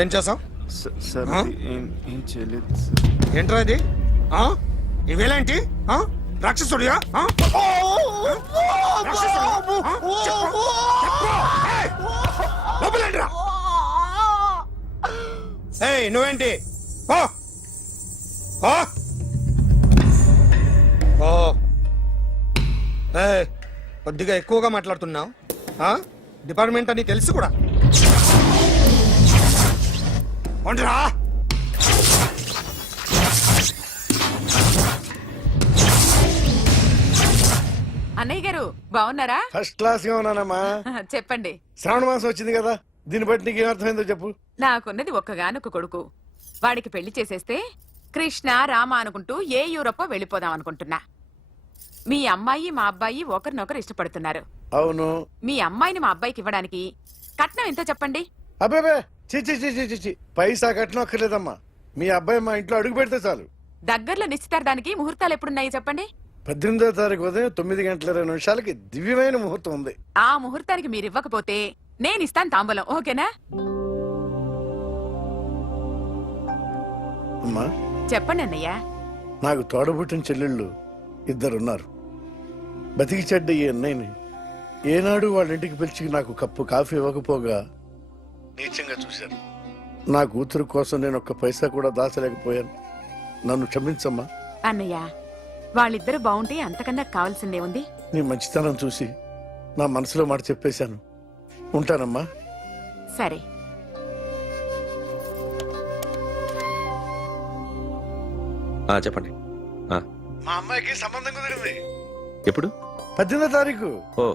ఏం చేసావు స- సార్ ఏం ఏం చేయలేదు. ఏంట్రా ఇది? ఆ? ఇవేలేంటి ఆ? రాక్షసుడియా. ఏయ్! నువ్వేంటి ఓ ఓ ఓ ఏయ్, కొద్దిగా ఎక్కువగా మాట్లాడుతున్నావు. ఆ? డిపార్ట్మెంట్ అని తెలుసు కూడా. ఉండరా? అన్నయ్య గారు బాగున్నారా? ఫస్ట్ క్లాస్గా ఉన్నానమ్మా. చెప్పండి. శ్రావణ మాసం వచ్చింది కదా దీన్ని బట్టి నీకు ఏమర్థమైందో చెప్పు. నాకున్నది ఒక్కగానొక్క కొడుకు. వాడికి పెళ్ళి చేసేస్తే కృష్ణ రామ అనుకుంటూ ఏ యూరోపో వెళ్ళిపోదాం అనుకుంటున్నా. మీ అమ్మాయి మా అబ్బాయి ఒకరినొకరు ఇష్టపడుతున్నారు. అవును. మీ అమ్మాయిని మా అబ్బాయికి ఇవ్వడానికి కట్నం ఎంతో చెప్పండి? చిచి చిచి చిచి పైసా కట్నం అక్కర్లేదమ్మా. మీ అబ్బాయి మా ఇంట్లో అడుగు పెడితే చాలు. దగ్గరలో నిశ్చితార్థానికి ముహూర్తాలు ఎప్పుడున్నాయి చెప్పండి? పద్దెనిమిదో తారీఖు ఉదయం తొమ్మిది గంటల ఇరవై నిమిషాలకి దివ్యమైన ముహూర్తం ఉంది. ఆ ముహూర్తానికి మీరు ఇవ్వకపోతే నేను ఇస్తాను తాంబూలం ఓకేనా? అమ్మా. చెప్పండి అన్నయ్య. నాకు తోడబుట్టిన చెల్లెళ్ళు ఇద్దరున్నారు. బతికి చెడ్డ ఈ అన్నయ్యని ఏనాడు వాళ్ళ ఇంటికి పిలిచి నాకు కప్పు కాఫీ ఇవ్వకపోగా నీచంగా చూశాను నా కూతురు కోసం నేను ఒక్క పైసా కూడా దాచలేకపోయాను. నన్ను క్షమించమ్మా. అన్నయ్య వాళ్ళిద్దరు బాగుంటే అంతకన్నా కావాల్సిందే ఉంది. నీ మంచితనం చూసి నా మనసులో మాట చెప్పేశాను. ఉంటానమ్మా. సరే. ఆ, చెప్పండి. ఆ, మా అమ్మాయికి సంబంధం కుదిరింది. ఎప్పుడు? పద్దెనిమిదో తారీఖు. ఓ.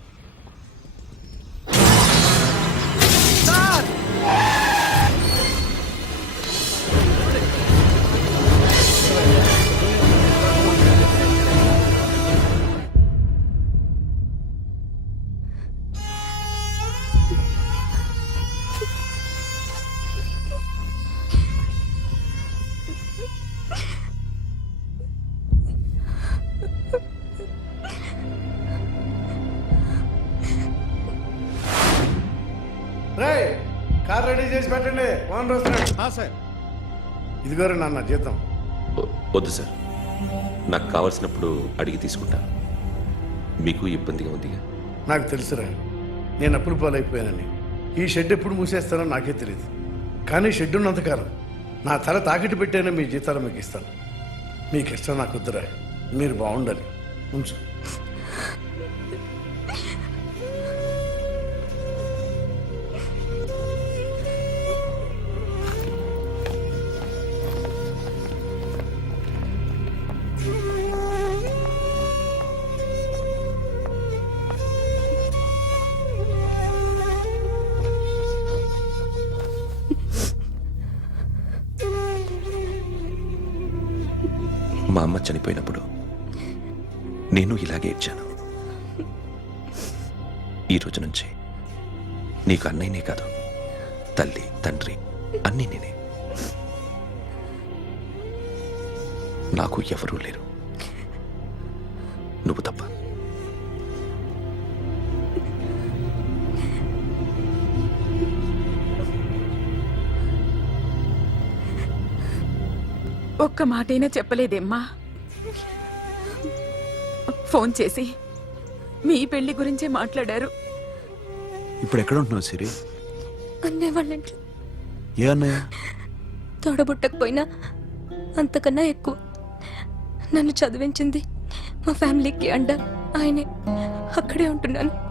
పెట్టండి. ఓనర్ వస్తున్నాడు. సార్. ఇదిగోరా నాన్న జీతం. వద్దు సార్. నాకు కావలసినప్పుడు అడిగి తీసుకుంటాను మీకు ఇబ్బందిగా ఉందిగా. నాకు తెలుసురా నేను అప్పులు పాలైపోయానని. ఈ షెడ్ ఎప్పుడు మూసేస్తానో నాకే తెలియదు కానీ షెడ్ ఉన్నంతకాలం నా తల తాకిటి పెట్టైనా మీ జీతాలు మీకు ఇస్తాను. మీకు ఇష్టం నాకు వద్దురా. మీరు బాగుండాలి. ఉంచు. అమ్మ చనిపోయినప్పుడు నేను ఇలాగే ఇచ్చాను ఈ రోజు నుంచి నీకు అన్నయ్యనే కాదు తల్లి తండ్రి అన్నీ నేనే. నాకు ఎవరూ లేరు. నువ్వు తప్ప. ఒక్క మాటైనా చెప్పలేదేమ్మా? ఫోన్ చేసి మీ పెళ్ళి గురించే మాట్లాడారు. ఇప్పుడు ఎక్కడ ఉంటున్నావు సిరి? అన్నయ్య వాళ్ళ ఇంట్లో. ఏ అన్నయ్య? తోడబుట్టకపోయినా అంతకన్నా ఎక్కువ. నన్ను చదివించింది మా ఫ్యామిలీకి అండ. ఆయనే. అక్కడే ఉంటున్నాను.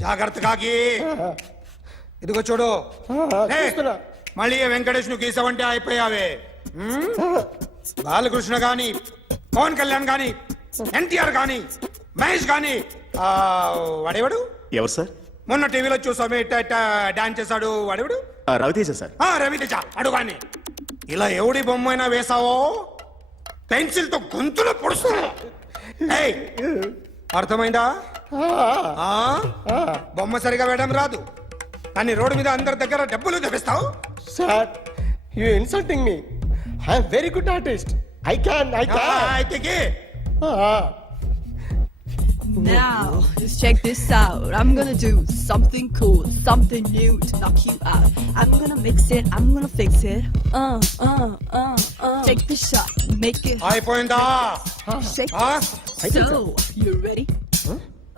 జాగ్రత్తగా గీ ఇదిగో చూడు. మళ్ళీ వెంకటేష్ను గీసావంటే అయిపోయావే? బాలకృష్ణ గాని పవన్ కళ్యాణ్ గాని ఎన్టీఆర్ గాని మహేష్ గాని వాడేవాడు? ఎవరు సార్? మొన్న టీవీలో చూసామే డాన్స్ చేశాడు వాడేవాడు? రవితేజ సార్. ఆ, రవితేజ అడుగాని. ఇలా ఎవడి బొమ్మైనా వేసావో పెన్సిల్తో గొంతులో పొడుస్తా ఏయ్, అర్థమైందా? బొమ్మ సరిగా వేయడం రాదు కానీ రోడ్డు మీద అందరి దగ్గర డబ్బులు తెప్పిస్తావు sir you insulting me I'm very good artist I can I can ghee. Now, just check this out. I'm gonna do something cool, something new to knock you out. I'm gonna mix it, I'm gonna fix it. Uh, uh, uh, uh. Take the shot, make it hot, అయిపోయిందా shake ఆ? it. So, you ready?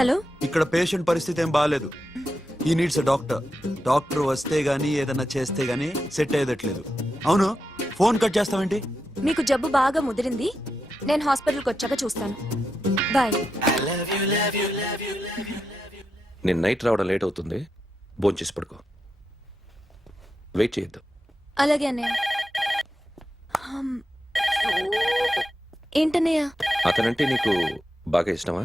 Hello? ఇక్కడ patient పరిస్థితి ఏం బాగాలేదు ఈ needs doctor doctor వస్తే గానీ ఏదన్నా చేస్తే గానీ సెట్ అయ్యేదట్లేదు. అవును? ఫోన్ కట్ చేస్తావేంటి? మీకు జబ్బు బాగా ముదిరింది. నేను హాస్పిటల్కి వచ్చాక చూస్తాను. బాయ్. నేను నైట్ రావడం లేట్ అవుతుంది. భోంచేసి పడుకో. వెయిట్ చేయొద్దు. అలాగే అన్నయ్య. హమ్. ఏంటన్నయ్య? అతనంటే నీకు బాగా ఇష్టమా?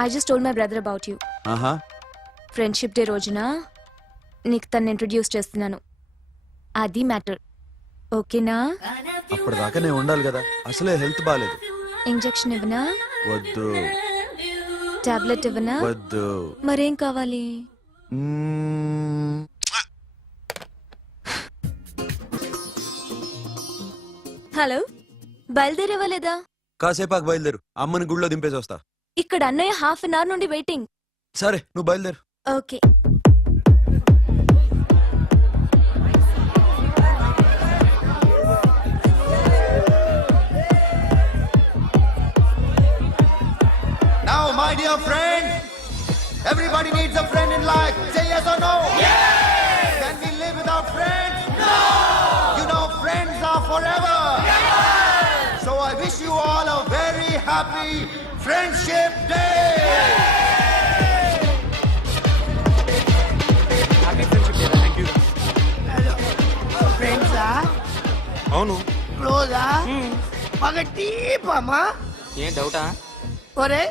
I just told my brother about you ఆహా. ఫ్రెండ్షిప్ డే రోజున నీకు తను ఇంట్రొడ్యూస్ చేస్తున్నాను. అది మ్యాటర్ ఓకేనా అప్పటిదాకా నేను ఉండాలి కదా. అసలే హెల్త్ బాగాలేదు ఇంజెక్షన్ ఇవ్వనా? వద్దు. టాబ్లెట్ ఇవ్వనా? వద్దు. మరేం కావాలి. హలో బయలుదేరేవా లేదా? కాసేపాకు బయలుదేరు. అమ్మని గుళ్ళో దింపేసి వస్తా. ఇక్కడ అన్నయ్య హాఫ్ అన్ అవర్ నుండి వెయిటింగ్ సరే నువ్వు బయలుదేరు okay Now, my dear friend, everybody needs a friend in life. Say yes or no. Yes. Can we live without friends? No. You know, friends are forever. Yes. So I wish you all a very happy Friendship Day. ఫ్రెండ్సా అవును క్లోజా ఒక టీపమ్మా? ఏం డౌటా? ఒరే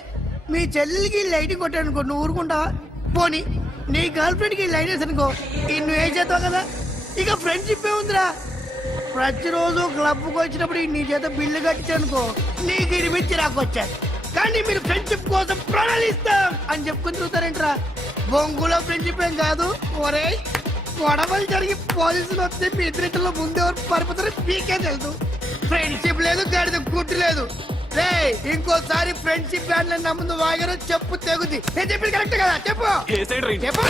మీ చెల్లెలికి lighting కొట్టానుకో నువ్వు ఊరుకుంటావా? పోనీ నీ గర్ల్ ఫ్రెండ్కి లైట్ వేసి అనుకో ఈ నువ్వు ఏం చేస్తావు కదా? ఇక ఫ్రెండ్షిప్ ఏ ఉందిరా. ప్రతిరోజు క్లబ్కి వచ్చినప్పుడు నీ చేత బిల్లు కట్టించనుకో నీకు ఇరిమిచ్చి రాకొచ్చాను కానీ మీరు ఫ్రెండ్షిప్ కోసం ప్రణాళిస్తాం. అని చెప్పుకుని చూస్తారేంట్రా? బొంగులో ఫ్రెండ్షిప్ ఏం కాదు. ఒరే గొడవలు జరిగి పోలీసులు వస్తే మీ ఇద్దరిలో ముందెవరు పరిపోతారో మీకే తెలుసు. ఫ్రెండ్షిప్ లేదు గడిద గుడ్డు లేదు. రే ఇంకోసారి ఫ్రెండ్షిప్ బ్యాండ్ నా ముందు వాగారో చెప్పు తెగుద్ది. నేను చెప్పింది కరెక్ట్ కదా? చెప్పు. చెప్పు.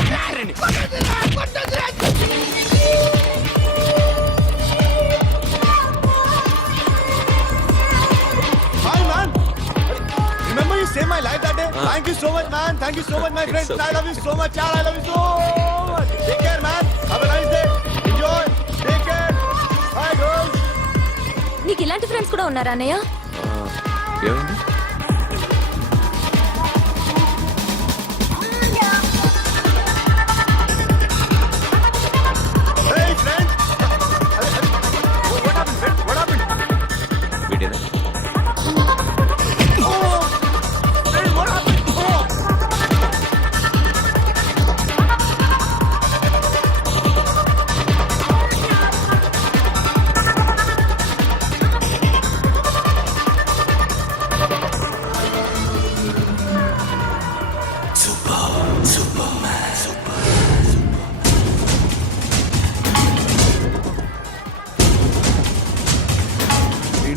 Saved my life that day? Thank you so much, man. Thank you so much, my friends. It's I love you so much, yaar. I love you so much. Take care, man. Have a nice day. Enjoy. Take care. Bye, girls. నీకు ఇలాంటి friends కూడా ఉన్నారా అన్నయ్య ఏమైంది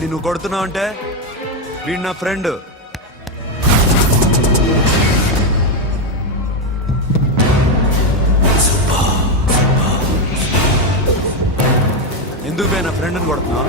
వీడిని నువ్వు కొడుతున్నావు అంటే వీడు నా ఫ్రెండ్. ఎందుకు పోయి నా ఫ్రెండ్ని కొడుతున్నావు?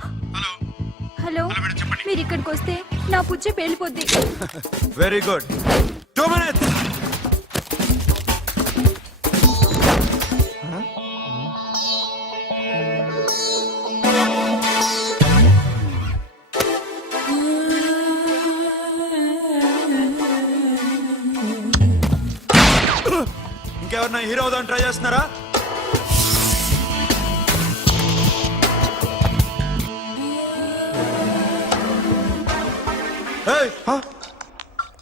హలో మీరు ఇక్కడికి వస్తే నా పుచ్చే పేలిపోద్ది. వెరీ గుడ్ టూ మినిట్స్ ఇంకెవరన్నా హీరో అవుదాం ట్రై చేస్తున్నారా?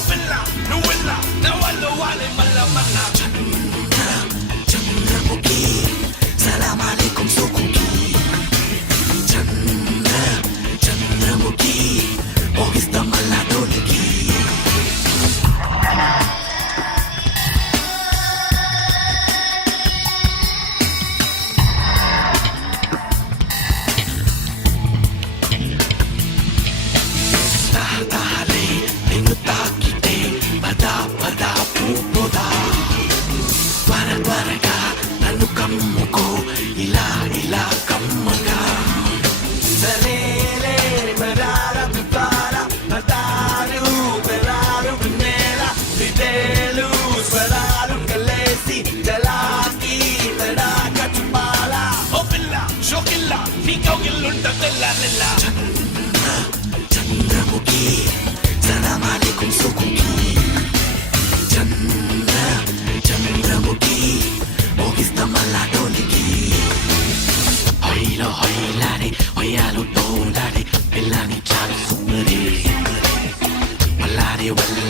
Opinla, Nuwinla, Nawalo Wale Mala Mala. Chadun Ram, Chadun Ramuki, Salam కౌకిల్ల నీ కౌకిల్లుంట తెల్ల తెల్ల చంద్రముఖి సలాం అలైకుం సుకుకి చంద్ర చంద్రముఖి మోగిస్తా మళ్ళా డోలికి హైలో హైలాడే హొయ్యాలు డోలాడే పిల్లని చాలా సుందరి మల్లాడే వల్ల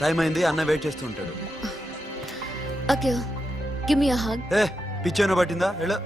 టైం అయింది అన్న వెయిట్ చేస్తూ ఉంటాడు. Okay give me a hug ఏ పిచ్చోన పట్టిందా? వెళ్ళు.